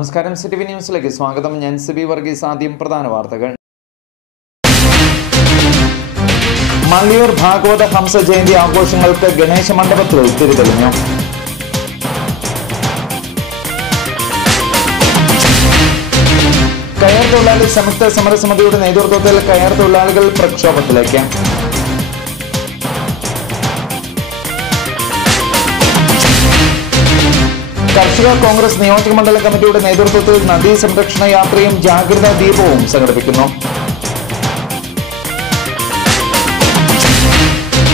നമസ്കാരം, സിറ്റിവി ന്യൂസിലേക്ക് സ്വാഗതം. ഞാൻ സിബി വർഗീസ്. ആദ്യം പ്രധാന വാർത്തകൾ. മള്ളിയൂർ ഭാഗവത ഹംസ ജയന്തി ആഘോഷങ്ങൾക്ക് ഗണേശ മണ്ഡപത്തിൽ തിരിതെളിഞ്ഞു. കയർ തൊഴിലാളി സംയുക്ത സമരസമിതിയുടെ നേതൃത്വത്തിൽ കയർ തൊഴിലാളികൾ പ്രക്ഷോഭത്തിലേക്ക്. കർഷക കോൺഗ്രസ് നിയോജക മണ്ഡല കമ്മിറ്റിയുടെ നേതൃത്വത്തിൽ നദീ സംരക്ഷണ യാത്രയും ജാഗ്രതാ ദീപവും സംഘടിപ്പിക്കുന്നു.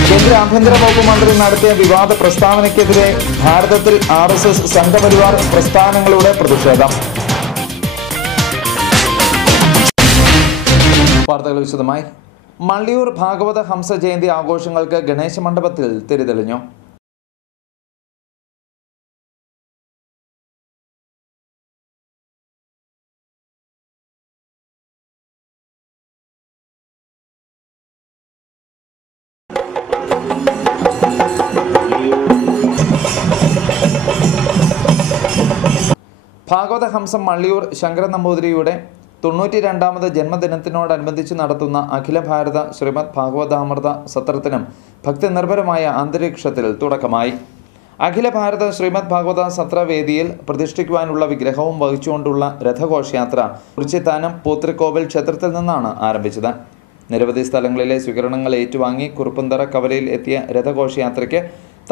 കേന്ദ്ര ആഭ്യന്തര വകുപ്പ് മന്ത്രി നടത്തിയ വിവാദ പ്രസ്താവനയ്ക്കെതിരെ ഭാരതത്തിൽ RSS സംഘപരിവാർ പ്രസ്ഥാനങ്ങളുടെ പ്രതിഷേധം. വാർത്തകൾ വിശദമായി. മള്ളിയൂർ ഭാഗവത ഹംസ ജയന്തി ആഘോഷങ്ങൾക്ക് ഗണേശ മണ്ഡപത്തിൽ തിരിതെളിഞ്ഞു. ഭാഗവത ഹംസം മള്ളിയൂർ ശങ്കരൻ നമ്പൂതിരിയുടെ 92ാമത് ജന്മദിനത്തിനോടനുബന്ധിച്ച് നടത്തുന്ന അഖില ഭാരത ശ്രീമദ് ഭാഗവതാമൃത സത്രത്തിനും ഭക്തി നിർഭരമായ അന്തരീക്ഷത്തിൽ തുടക്കമായി. അഖില ഭാരത ശ്രീമദ് ഭാഗവത സത്രവേദിയിൽ പ്രതിഷ്ഠിക്കുവാനുള്ള വിഗ്രഹവും വഹിച്ചുകൊണ്ടുള്ള രഥഘോഷയാത്ര കുറിച്ചിത്താനം പൂത്രിക്കോവിൽ ക്ഷേത്രത്തിൽ നിന്നാണ് ആരംഭിച്ചത്. നിരവധി സ്ഥലങ്ങളിലെ സ്വീകരണങ്ങൾ ഏറ്റുവാങ്ങി കുറുപ്പന്തറ കവലയിൽ എത്തിയ രഥഘോഷയാത്രയ്ക്ക്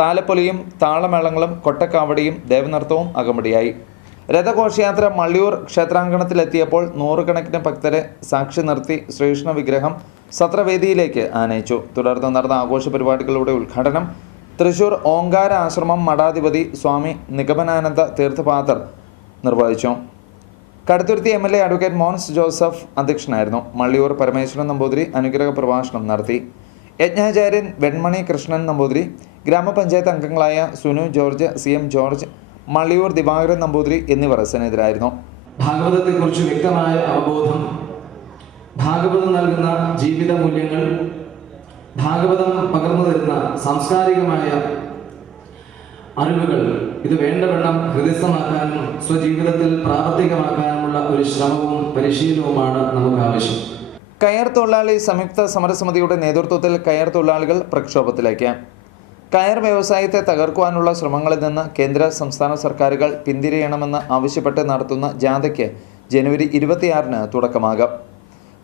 താലപ്പൊലിയും താളമേളങ്ങളും കൊട്ടക്കാവടിയും ദേവനൃത്തവും അകമ്പടിയായി. രഥഘോഷയാത്ര മള്ളിയൂർ ക്ഷേത്രാങ്കണത്തിലെത്തിയപ്പോൾ നൂറുകണക്കിന് ഭക്തരെ സാക്ഷി നിർത്തി ശ്രീകൃഷ്ണ വിഗ്രഹം സത്രവേദിയിലേക്ക് ആനയിച്ചു. തുടർന്ന് നടന്ന ആഘോഷ പരിപാടികളുടെ ഉദ്ഘാടനം തൃശൂർ ഓങ്കാര ആശ്രമം മഠാധിപതി സ്വാമി നിഗമനാനന്ദ തീർത്ഥപാദർ നിർവഹിച്ചു. Kaduthuruthy MLA advocate Mons Joseph അധ്യക്ഷനായിരുന്നു. മള്ളിയൂർ പരമേശ്വരൻ നമ്പൂതിരി അനുഗ്രഹ പ്രഭാഷണം നടത്തി. യജ്ഞാചാര്യൻ വെൺമണി കൃഷ്ണൻ നമ്പൂതിരി, ഗ്രാമപഞ്ചായത്ത് അംഗങ്ങളായ Sunu George, CM George, Malliyoor Divakaran Namboothiri എന്നിവർ സന്നിഹിതരായിരുന്നു. ഭാഗവതത്തെക്കുറിച്ച് വ്യക്തമായ അവബോധം, ഭാഗവതം നൽകുന്ന ജീവിത മൂല്യങ്ങൾ, ഭാഗവതം പകർന്നു തരുന്ന സാംസ്കാരികമായ അറിവുകൾ ഇത് വേണ്ടവണ്ണം ഹൃദയസ്ഥമാക്കാനും സ്വജീവിതത്തിൽ പ്രാവർത്തികമാക്കാനുമുള്ള ഒരു ശ്രമവും പരിശീലനവുമാണ് നമുക്ക് ആവശ്യം. കയർ തൊഴിലാളി സംയുക്ത സമരസമിതിയുടെ നേതൃത്വത്തിൽ കയർ തൊഴിലാളികൾ പ്രക്ഷോഭത്തിലേക്ക്. കയർ വ്യവസായത്തെ തകർക്കുവാനുള്ള ശ്രമങ്ങളിൽ നിന്ന് കേന്ദ്ര സംസ്ഥാന സർക്കാരുകൾ പിന്തിരിയണമെന്ന് ആവശ്യപ്പെട്ട് നടത്തുന്ന ജാഥയ്ക്ക് ജനുവരി 26-ന് തുടക്കമാകും.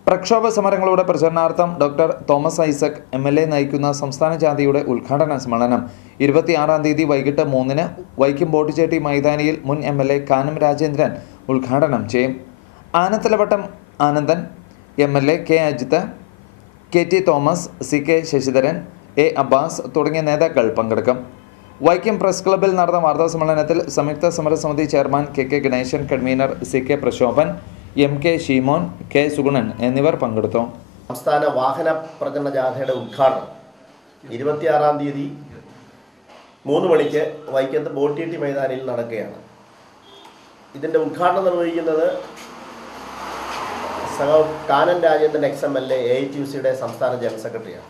പ്രക്ഷോഭ സമരങ്ങളുടെ പ്രചരണാർത്ഥം ഡോക്ടർ തോമസ് ഐസക് MLA നയിക്കുന്ന സംസ്ഥാന ജാഥയുടെ ഉദ്ഘാടന സമ്മേളനം 26-ാം തീയതി വൈകിട്ട് 3-ന് വൈക്കം ബോട്ടിച്ചേട്ടി മൈതാനിയിൽ മുൻ MLA കാനം രാജേന്ദ്രൻ ഉദ്ഘാടനം ചെയ്യും. Anathalavattom Anandan, MLA K Ajith, KT Thomas, CK Sasidharan, A Abbas തുടങ്ങിയ നേതാക്കൾ പങ്കെടുക്കും. വൈക്കം പ്രസ് ക്ലബ്ബിൽ നടന്ന വാർത്താ സമ്മേളനത്തിൽ സംയുക്ത സമരസമിതി chairman KK Ganeshan, convener CK Prashobhan, MK Sheemon, K Sugunan എന്നിവർ പങ്കെടുത്തു. സംസ്ഥാന വാഹന പ്രചരണ ജാഥയുടെ ഉദ്ഘാടനം 26-ാം തീയതി 3 മണിക്ക് വൈക്കത്ത് ബോട്ടിയേട്ടി മൈതാനിയിൽ നടക്കുകയാണ്. ഇതിൻ്റെ ഉദ്ഘാടനം നിർവഹിക്കുന്നത് കാനം രാജേന്ദ്രൻ XMLA AITUCയുടെ സംസ്ഥാന ജനറൽ സെക്രട്ടറിയാണ്.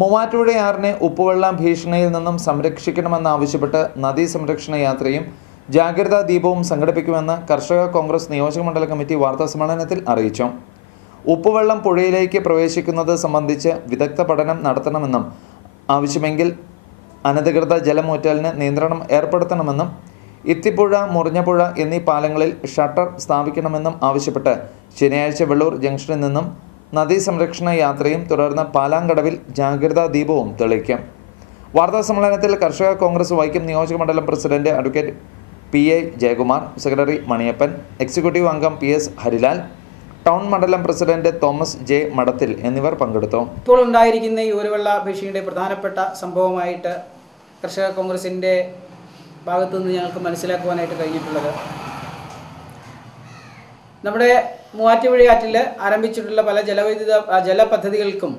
മൂവാറ്റുപുഴയാറിനെ ഉപ്പുവെള്ളം ഭീഷണിയിൽ നിന്നും സംരക്ഷിക്കണമെന്നാവശ്യപ്പെട്ട് നദീ സംരക്ഷണ യാത്രയും ജാഗ്രതാ ദീപവും സംഘടിപ്പിക്കുമെന്ന് കർഷക കോൺഗ്രസ് നിയോജക മണ്ഡല കമ്മിറ്റി വാർത്താ സമ്മേളനത്തിൽ അറിയിച്ചു. ഉപ്പുവെള്ളം പുഴയിലേക്ക് പ്രവേശിക്കുന്നത് സംബന്ധിച്ച് വിദഗ്ധ പഠനം നടത്തണമെന്നും ആവശ്യമെങ്കിൽ അനധികൃത ജലമൂറ്റലിന് നിയന്ത്രണം ഏർപ്പെടുത്തണമെന്നും ഇത്തിപ്പുഴ, മുറിഞ്ഞപ്പുഴ എന്നീ പാലങ്ങളിൽ ഷട്ടർ സ്ഥാപിക്കണമെന്നും ആവശ്യപ്പെട്ട് ശനിയാഴ്ച വെള്ളൂർ ജംഗ്ഷനിൽ നിന്നും നദീ സംരക്ഷണ യാത്രയും തുടർന്ന് പാലാങ്കടവിൽ ജാഗ്രതാ ദീപവും തെളിയിക്കും. വാർത്താ സമ്മേളനത്തിൽ കർഷക കോൺഗ്രസ് വൈക്കം നിയോജക മണ്ഡലം president advocate PA Jayakumar, secretary Maniyappan, executive അംഗം PS ഹരിലാൽ, ടൗൺ മണ്ഡലം പ്രസിഡന്റ് തോമസ് J മഠത്തിൽ എന്നിവർ പങ്കെടുത്തു. ഇപ്പോൾ ഉണ്ടായിരിക്കുന്ന ഈ ഒരുവെള്ള ഭീഷണിയുടെ പ്രധാനപ്പെട്ട സംഭവമായിട്ട് കർഷക കോൺഗ്രസിൻ്റെ ഭാഗത്തു നിന്ന് ഞങ്ങൾക്ക് മനസ്സിലാക്കുവാനായിട്ട് കഴിഞ്ഞിട്ടുള്ളത്, നമ്മുടെ മൂവാറ്റുപുഴയാറ്റിൽ ആരംഭിച്ചിട്ടുള്ള പല ജലപദ്ധതികൾക്കും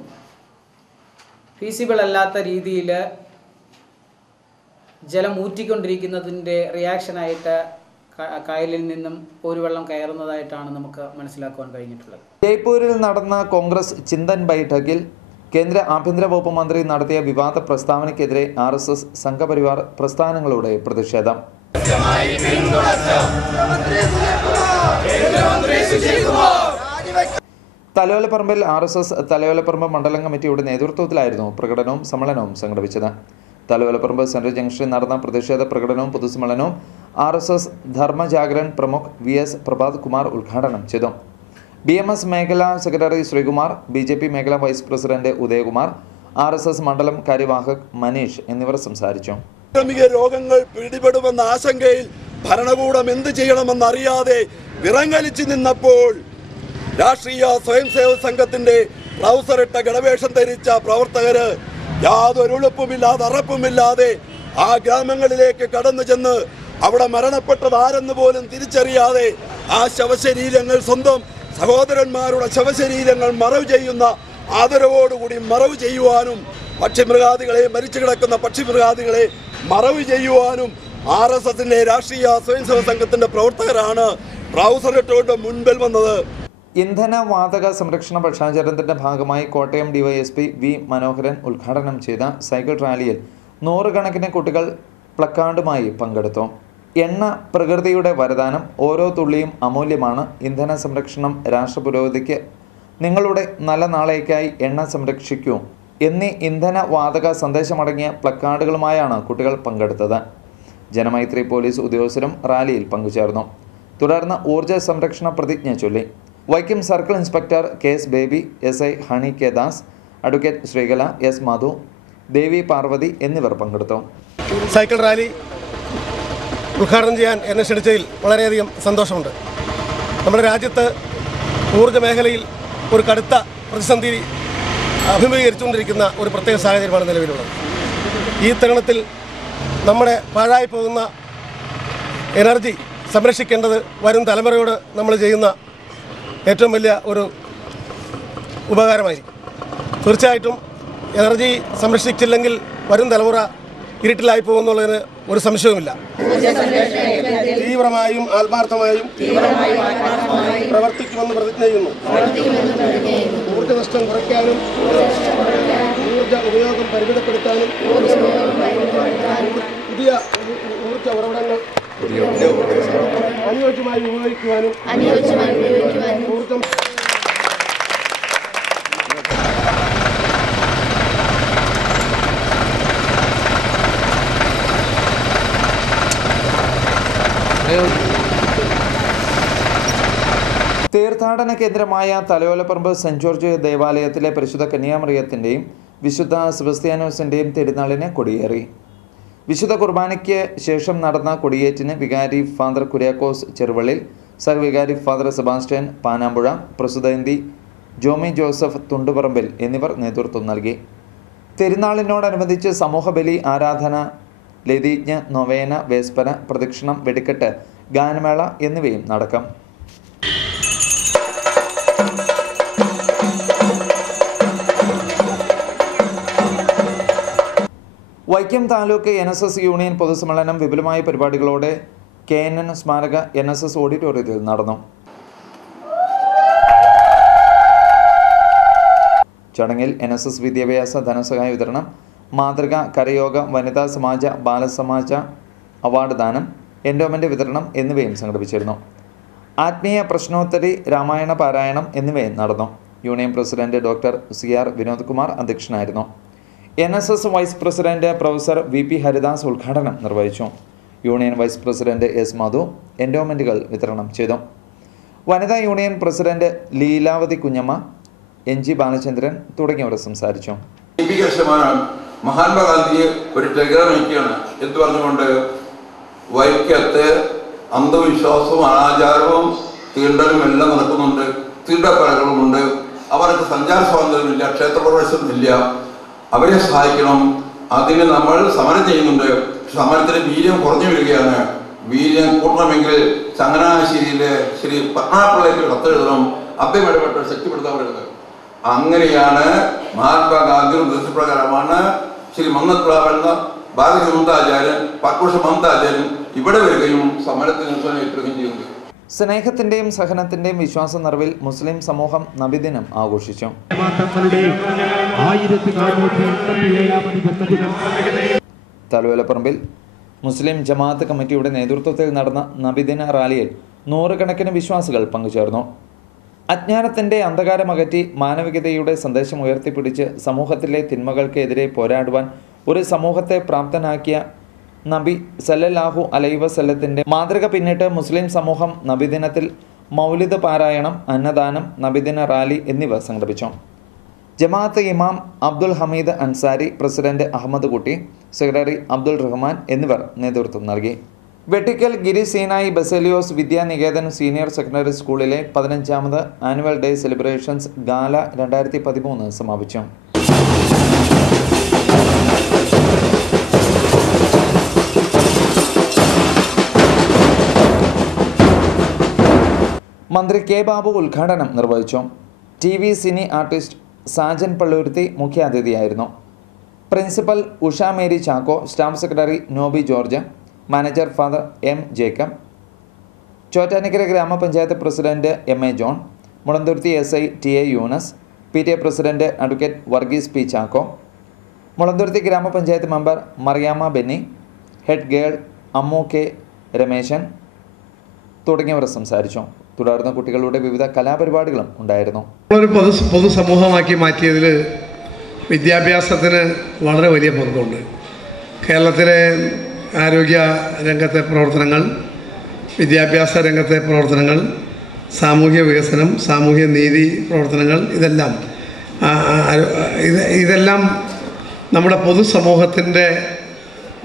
ഫീസിബിൾ അല്ലാത്ത രീതിയിൽ ജലം ഊറ്റിക്കൊണ്ടിരിക്കുന്നതിൻ്റെ റിയാക്ഷനായിട്ട് കായലിൽ നിന്നും ഒരു വെള്ളം കയറുന്നതായിട്ടാണ് നമുക്ക് മനസ്സിലാക്കുവാൻ കഴിഞ്ഞിട്ടുള്ളത്. ജയ്പൂരിൽ നടന്ന കോൺഗ്രസ് ചിന്തൻ ബൈഠക്കിൽ കേന്ദ്ര ആഭ്യന്തര വകുപ്പ് മന്ത്രി നടത്തിയ വിവാദ പ്രസ്താവനയ്ക്കെതിരെ RSS സംഘപരിവാർ പ്രസ്ഥാനങ്ങളുടെ പ്രതിഷേധം. തലയോലപ്പറമ്പിൽ RSS തലയോലപ്പറമ്പ് മണ്ഡലം കമ്മിറ്റിയുടെ നേതൃത്വത്തിലായിരുന്നു പ്രകടനവും സമ്മേളനവും സംഘടിപ്പിച്ചത്. തലയോലപ്പറമ്പ് സെൻട്രൽ ജംഗ്ഷനിൽ നടന്ന പ്രതിഷേധ പ്രകടനവും പൊതുസമ്മേളനവും RSS ധർമ്മജാഗരൺ പ്രമുഖ് VS പ്രഭാത് കുമാർ ഉദ്ഘാടനം ചെയ്തു. BMS മേഖലാ സെക്രട്ടറി ശ്രീകുമാർ, BJP മേഖലാ വൈസ് പ്രസിഡന്റ് ഉദയകുമാർ, RSS മണ്ഡലം കാര്യവാഹക് മനീഷ് എന്നിവർ സംസാരിച്ചു. രോഗങ്ങൾ പിടിപെടുമെന്ന ആശങ്കയിൽ ഭരണകൂടം എന്ത് ചെയ്യണമെന്നറിയാതെ വിറങ്ങലിച്ചു നിന്നപ്പോൾ രാഷ്ട്രീയ സ്വയം സേവക സംഘത്തിന്റെ ട്രൗസറിട്ട ഗണവേഷം ധരിച്ച പ്രവർത്തകര് യാതൊരു ഉളുപ്പുമില്ലാതെ അറപ്പുമില്ലാതെ ആ ഗ്രാമങ്ങളിലേക്ക് കടന്നു ചെന്ന് അവിടെ മരണപ്പെട്ടത് ആരെന്ന് പോലും തിരിച്ചറിയാതെ ആ ശവശരീരങ്ങൾ സ്വന്തം സഹോദരന്മാരുടെ ശവശരീരങ്ങൾ മറവ് ചെയ്യുന്ന ആദരവോടുകൂടി മറവ് ചെയ്യുവാനും പക്ഷിമൃഗാദികളെ മരിച്ചു കിടക്കുന്ന പക്ഷിമൃഗാദികളെ മറവ് ചെയ്യുവാനും RSSന്റെ രാഷ്ട്രീയ സ്വയം സേവക സംഘത്തിന്റെ പ്രവർത്തകരാണ് ട്രൗസറിട്ടുകൊണ്ട് മുൻപിൽ വന്നത്. ഇന്ധന വാതക സംരക്ഷണ പക്ഷാചരണത്തിന്റെ ഭാഗമായി കോട്ടയം DYSP V മനോഹരൻ ഉദ്ഘാടനം ചെയ്ത സൈക്കിൾ റാലിയിൽ 100 കണക്കിന് കുട്ടികൾ പ്ലക്കാർഡുമായി പങ്കെടുത്തു. എണ്ണ പ്രകൃതിയുടെ വരദാനം, ഓരോ തുള്ളിയും അമൂല്യമാണ്, ഇന്ധന സംരക്ഷണം രാഷ്ട്ര പുരോഗതിക്ക്, നിങ്ങളുടെ നല്ല നാളേക്കായി എണ്ണ സംരക്ഷിക്കൂ എന്നീ ഇന്ധന വാതക സന്ദേശമടങ്ങിയ പ്ലക്കാർഡുകളുമായാണ് കുട്ടികൾ പങ്കെടുത്തത്. ജനമൈത്രി പോലീസ് ഉദ്യോഗസ്ഥരും റാലിയിൽ പങ്കുചേർന്നു. തുടർന്ന് ഊർജ്ജ സംരക്ഷണ പ്രതിജ്ഞ ചൊല്ലി. Vaikom circle inspector KS baby, SI honey K Das, advocate Sreekala, S മധു, ദേവി പാർവതി എന്നിവർ പങ്കെടുത്തു. സൈക്കിൾ റാലി ഉദ്ഘാടനം ചെയ്യാൻ എന്നെ ക്ഷണിച്ചതിൽ വളരെയധികം സന്തോഷമുണ്ട്. നമ്മുടെ രാജ്യത്ത് ഊർജ്ജ മേഖലയിൽ ഒരു കടുത്ത പ്രതിസന്ധി അഭിമുഖീകരിച്ചുകൊണ്ടിരിക്കുന്ന ഒരു പ്രത്യേക സാഹചര്യമാണ് നിലവിലുള്ളത്. ഈ തരുണത്തിൽ നമ്മുടെ പാഴായി പോകുന്ന എനർജി സംരക്ഷിക്കേണ്ടത് വരും തലമുറയോട് നമ്മൾ ചെയ്യുന്ന ഏറ്റവും വലിയ ഒരു ഉപകാരമായിരിക്കും. തീർച്ചയായിട്ടും എനർജി സംരക്ഷിച്ചില്ലെങ്കിൽ വരും തലമുറ ഇരുട്ടിലായി പോകുന്നുള്ളതിന് ഒരു സംശയവുമില്ല. തീവ്രമായും ആത്മാർത്ഥമായും പ്രവർത്തിക്കുമെന്ന് പ്രതിജ്ഞ ചെയ്യുന്നു. ഊർജ്ജ നഷ്ടം കുറയ്ക്കാനും ഊർജ്ജ ഉപയോഗം പരിമിതപ്പെടുത്താനും പുതിയ ഊർജ്ജ ഉറവിടങ്ങൾ അനുയോജ്യമായി ഉപയോഗിക്കുവാനും ഊർജ്ജം തീർത്ഥാടന കേന്ദ്രമായ തലയോലപ്പറമ്പ് സെന്റ് ജോർജ് ദേവാലയത്തിലെ പരിശുദ്ധ കന്യാമറിയത്തിൻ്റെയും വിശുദ്ധ സെബസ്ത്യാനോസിൻ്റെയും തിരുനാളിന് കൊടിയേറി. വിശുദ്ധ കുർബാനയ്ക്ക് ശേഷം നടന്ന കൊടിയേറ്റിന് വികാരി ഫാദർ കുര്യാക്കോസ് ചെറുവള്ളിൽ, സഹവികാരി ഫാദർ സെബാസ്റ്റ്യൻ പാനാമ്പുഴ, പ്രസുദ്ധേന്തി ജോമി ജോസഫ് തുണ്ടുപറമ്പിൽ എന്നിവർ നേതൃത്വം നൽകി. തിരുനാളിനോടനുബന്ധിച്ച് സമൂഹബലി, ആരാധന, ലതീജ്ഞ, നൊവേന, വേസ്പര, പ്രദക്ഷിണം, വെടിക്കെട്ട്, ഗാനമേള എന്നിവയും നടക്കും. വൈക്കം താലൂക്ക് NSS യൂണിയൻ പൊതുസമ്മേളനം വിപുലമായ പരിപാടികളോടെ KNN സ്മാരക NSS ഓഡിറ്റോറിയത്തിൽ നടന്നു. ചടങ്ങിൽ NSS വിദ്യാഭ്യാസ ധനസഹായ വിതരണം, മാതൃക കരയോഗ, വനിതാ സമാജ, ബാലസമാജ അവാർഡ് ദാനം, എൻഡോമെൻ്റ് വിതരണം എന്നിവയും സംഘടിപ്പിച്ചിരുന്നു. ആത്മീയ പ്രശ്നോത്തരി, രാമായണ പാരായണം എന്നിവയും നടന്നു. Union president doctor CR Vinod Kumar അധ്യക്ഷനായിരുന്നു. NSS vice president professor VP Haridas ഉദ്ഘാടനം നിർവഹിച്ചു. Union vice president S Madhu എൻഡോമെന്റുകൾ വിതരണം ചെയ്തു. വനിതാ union president Leelavathi Kunjamma, NG Balachandran തുടങ്ങിയവർ സംസാരിച്ചു. മഹാത്മാഗാന്ധി ഒരു ടെലിഗ്രാം അയക്കുകയാണ്. എന്ന് പറഞ്ഞുകൊണ്ട് വൈക്കത്ത് അന്ധവിശ്വാസവും അനാചാരവും തീണ്ടലും എല്ലാം നടക്കുന്നുണ്ട്, തീണ്ടക്കടകളുമുണ്ട്, അവർക്ക് സഞ്ചാര സ്വാതന്ത്ര്യമില്ല, ക്ഷേത്രപ്രവേശനമില്ല, അവരെ സഹായിക്കണം. അതിന് നമ്മൾ സമരം ചെയ്യുന്നുണ്ട്. സമരത്തിന് വീര്യം കുറഞ്ഞു വരികയാണ്. വീര്യം കൂട്ടണമെങ്കിൽ ചങ്ങനാശ്ശേരിയിലെ ശ്രീ പത്മനാഭപിള്ളയ്ക്ക് കത്തെഴുതണം, അദ്ദേഹം ഇടപെട്ട് ശക്തിപ്പെടുത്താൻ. അങ്ങനെയാണ് മഹാത്മാഗാന്ധി നിർദ്ദേശപ്രകാരമാണ് ശ്രീ മന്നത്തുള്ള ബാലകൃഷ്ണ മമതാചാര്യൻ, പത്മഭൂഷൺ മമതാചാര്യൻ ഇവിടെ വരികയും സമരത്തിന് ഏറ്റെടുക്കുകയും ചെയ്യുന്നത്. സ്നേഹത്തിന്റെയും സഹനത്തിന്റെയും വിശ്വാസ നിറവിൽ മുസ്ലിം സമൂഹം നബിദിനം ആഘോഷിച്ചു. തലയോലപ്പറമ്പിൽ മുസ്ലിം ജമാഅത്ത് കമ്മിറ്റിയുടെ നേതൃത്വത്തിൽ നടന്ന നബിദിന റാലിയിൽ നൂറുകണക്കിന് വിശ്വാസികൾ പങ്കുചേർന്നു. അജ്ഞാനത്തിൻ്റെ അന്ധകാരമകറ്റി മാനവികതയുടെ സന്ദേശം ഉയർത്തിപ്പിടിച്ച് സമൂഹത്തിലെ തിന്മകൾക്കെതിരെ പോരാടുവാൻ ഒരു സമൂഹത്തെ പ്രാപ്തനാക്കിയ നബി സല്ലല്ലാഹു അലൈഹി വസല്ലത്തിൻ്റെ മാതൃക പിന്നിട്ട് മുസ്ലിം സമൂഹം നബിദിനത്തിൽ മൗലിദ് പാരായണം, അന്നദാനം, നബിദിന റാലി എന്നിവ സംഘടിപ്പിച്ചു. ജമാഅത്ത് ഇമാം അബ്ദുൽ ഹമീദ് അൻസാരി, പ്രസിഡന്റ് അഹമ്മദ് കുട്ടി, സെക്രട്ടറി അബ്ദുൾ റഹ്മാൻ എന്നിവർ നേതൃത്വം നൽകി. Vettikkal Giri Sinai Baselios Vidyanikethan senior secondary സ്കൂളിലെ 15ാമത് ആനുവൽ ഡേ സെലിബ്രേഷൻസ് ഗാല 2013 സമാപിച്ചു. മന്ത്രി കെ ബാബു ഉദ്ഘാടനം നിർവഹിച്ചു. TV cine artist Sajan Palluruthy മുഖ്യാതിഥിയായിരുന്നു. Principal Usha Mary Chacko, staff secretary Noby George, manager father M Jacob, Chottanikkara ഗ്രാമപഞ്ചായത്ത് president MA John, Mulanthuruthy SI TA Yoonus, PTA president advocate Varghese P Chacko, Mulanthuruthy ഗ്രാമപഞ്ചായത്ത് member Mariamma Benny, head girl Ammu K Rameshan തുടങ്ങിയവർ സംസാരിച്ചു. തുടർന്ന് കുട്ടികളുടെ വിവിധ കലാപരിപാടികളും ഉണ്ടായിരുന്നു. ഒരു പൊതുസമൂഹമാക്കി മാറ്റിയതിൽ വിദ്യാഭ്യാസത്തിന് വളരെ വലിയ പങ്കുണ്ട്. കേരളത്തിലെ ആരോഗ്യ രംഗത്തെ പ്രവർത്തനങ്ങൾ, വിദ്യാഭ്യാസ രംഗത്തെ പ്രവർത്തനങ്ങൾ, സാമൂഹ്യ വികസനം, സാമൂഹ്യ നീതി പ്രവർത്തനങ്ങൾ, ഇതെല്ലാം നമ്മുടെ പൊതുസമൂഹത്തിൻ്റെ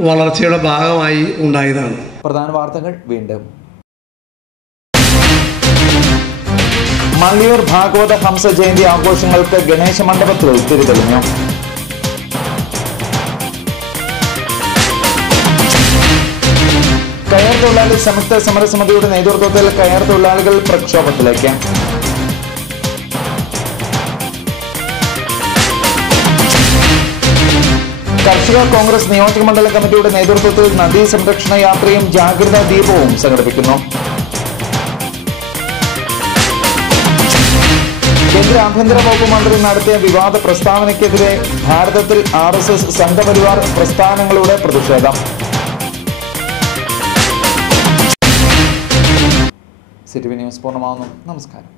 വളർച്ചയുടെ ഭാഗമായി ഉണ്ടായതാണ്. പ്രധാന വാർത്തകൾ വീണ്ടും. മള്ളിയൂർ ഭാഗവത ഹംസ ജയന്തി ആഘോഷങ്ങൾക്ക് ഗണേശ മണ്ഡപത്തിൽ തിരിതെളിഞ്ഞു. കയർ തൊഴിലാളി സംയുക്ത സമരസമിതിയുടെ നേതൃത്വത്തിൽ കയർ തൊഴിലാളികൾ പ്രക്ഷോഭത്തിലേക്ക്. കർഷക കോൺഗ്രസ് നിയോജക മണ്ഡല കമ്മിറ്റിയുടെ നേതൃത്വത്തിൽ നദീ സംരക്ഷണ യാത്രയും ജാഗ്രതാ ദീപവും സംഘടിപ്പിക്കുന്നു. കേന്ദ്ര ആഭ്യന്തര വകുപ്പ് മന്ത്രി നടത്തിയ വിവാദ പ്രസ്താവനയ്ക്കെതിരെ ഭാരതത്തിൽ RSS സംഘപരിവാർ പ്രസ്ഥാനങ്ങളുടെ പ്രതിഷേധം. സിറ്റി ന്യൂസ് പൂർണ്ണമാവുന്നു. നമസ്കാരം.